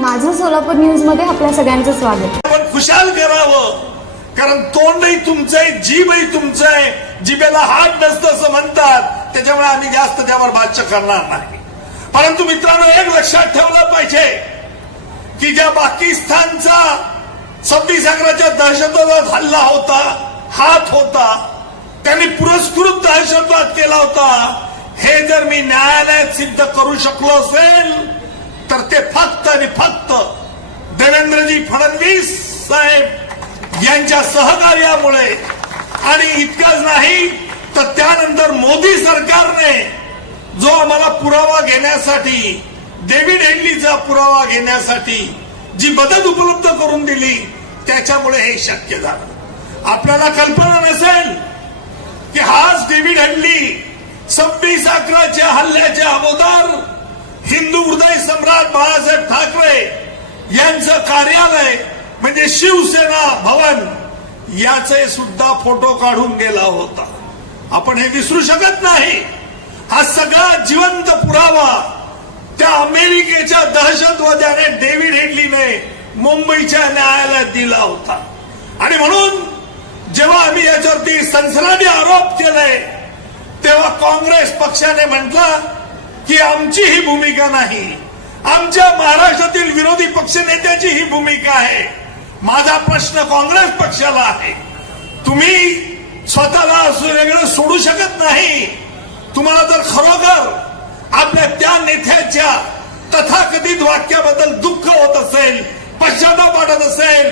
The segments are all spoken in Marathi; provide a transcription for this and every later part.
माझं सोलापूर न्यूजमध्ये आपल्या सगळ्यांचं स्वागत. आपण खुशाल करावं कारण तोंडही तुमचं आहे जीभही तुमचं आहे जिभेला हात नसतं असं म्हणतात. त्याच्यामुळे आम्ही जास्त त्यावर भाष्य करणार नाही. परंतु मित्रांनो एक लक्षात ठेवलं पाहिजे की ज्या पाकिस्तानचा सव्वीस अकराच्या दहशतवाद हल्ला होता हात होता त्यांनी पुरस्कृत दहशतवाद केला होता हे जर मी न्यायालयात सिद्ध करू शकलो असेल तर ते फक्त आणि फक्त देवेंद्रजी फडणवीस साहेब यांच्या सहकार्यामुळे. आणि इतकंच नाही तर त्यानंतर मोदी सरकारने जो आम्हाला पुरावा घेण्यासाठी डेव्हिड हेडलीचा पुरावा घेण्यासाठी जी मदत उपलब्ध करून दिली त्याच्यामुळे हे शक्य झालं. आपल्याला कल्पना नसेल की हाच डेव्हिड हेडली सव्वीस अकराच्या हल्ल्याच्या अगोदर हिंदू सम्राट बाळासाहेब ठाकरे यांचं कार्यालय म्हणजे शिवसेना भवन याचे सुद्धा फोटो काढून गेला होता. आपण हे विसरू शकत नाही. हा सगळा जिवंत पुरावा त्या अमेरिकेच्या दहशतवाद्याने डेव्हिड हेडलीने मुंबईच्या न्यायालयात दिला होता. आणि म्हणून जेव्हा आम्ही याच्यावरती सनसनाटी आरोप केले तेव्हा काँग्रेस पक्षाने म्हटलं की आमची ही भूमिका नाही. आमच्या महाराष्ट्रातील विरोधी पक्ष नेत्याची ही भूमिका आहे. माझा प्रश्न काँग्रेस पक्षाला आहे. तुम्ही स्वतःला वेगळं सोडू शकत नाही. तुम्हाला जर खरोखर आपल्या त्या नेत्याच्या तथाकथित वाक्याबद्दल दुःख होत असेल पश्चाताप वाटत असेल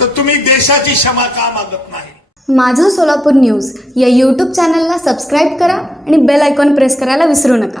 तर तुम्ही देशाची क्षमा का मागत नाही? माझं सोलापूर न्यूज या यूट्यूब चॅनलला सबस्क्राईब करा आणि बेल आयकॉन प्रेस करायला विसरू नका.